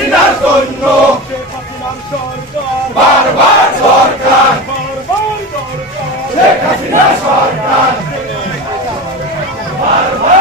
হাসিনার সৈন্য বারবার সরকার। শেখ হাসিনা সরকার। বারবার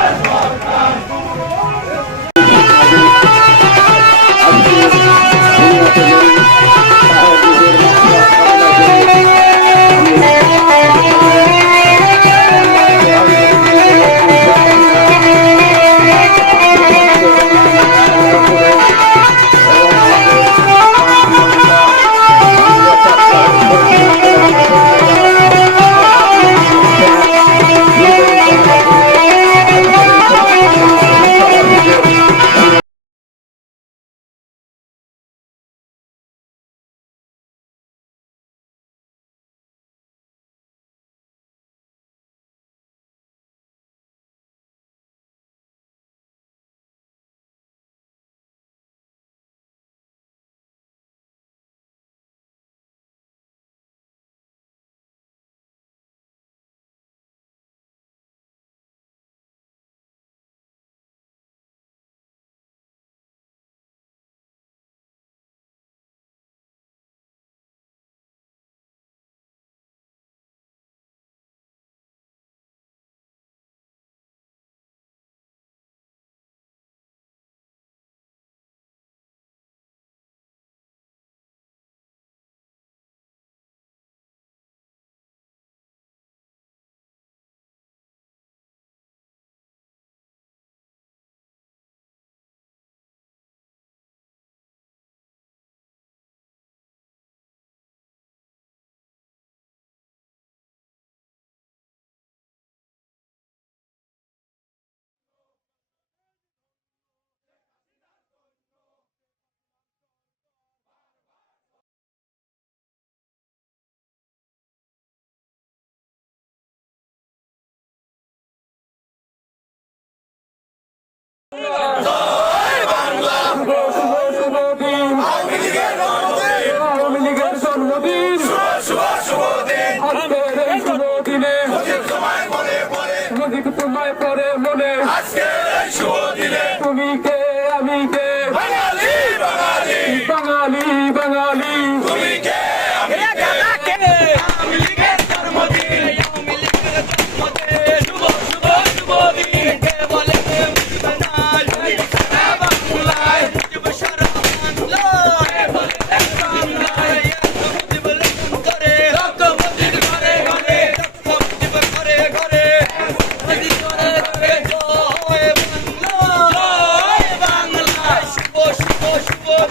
সাদিক